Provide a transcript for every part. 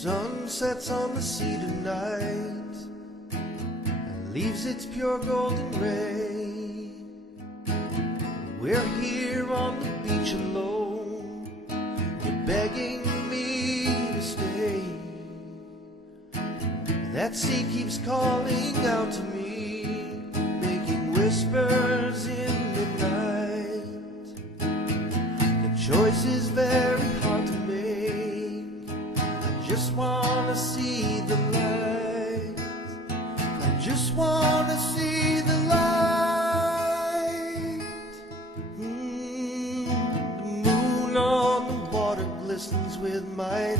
sun sets on the sea tonight and leaves its pure golden ray. We're here on the beach alone, you're begging me to stay. That sea keeps calling out to me, making whispers in the night. The choice is very hard to make. I just wanna see the light. I just wanna see the light. The moon on the water glistens with might,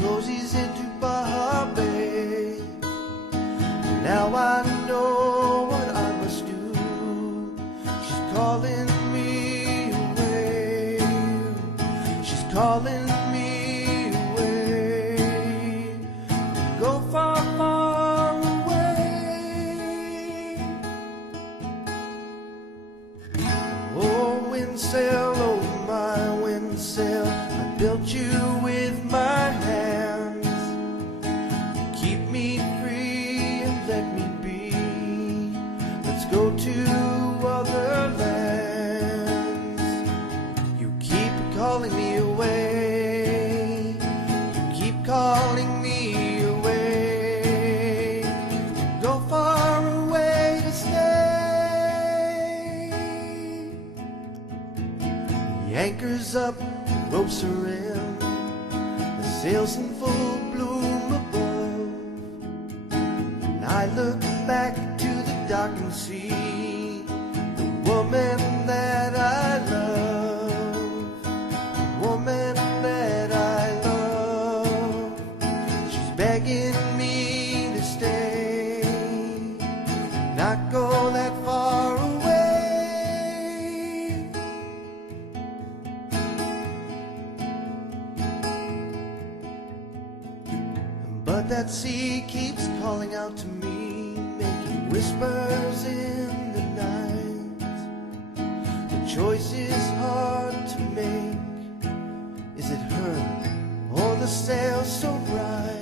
goes into Baja Bay. Now I know what I must do. She's calling me away. She's calling me away. Go far, far away. Oh, windsail, oh my windsail, I built you with my hands. Keep me free, let me be. Let's go to other lands. You keep calling me away. You keep calling me away. Go far away to stay. The anchor's up, ropes are in, the sails in full bloom above. I look back to the dock and see the woman that I love, the woman that I love. She's begging me to stay, not go that far away. But that sea keeps calling out to me, making whispers in the night. The choice is hard to make. Is it her or the sail so bright?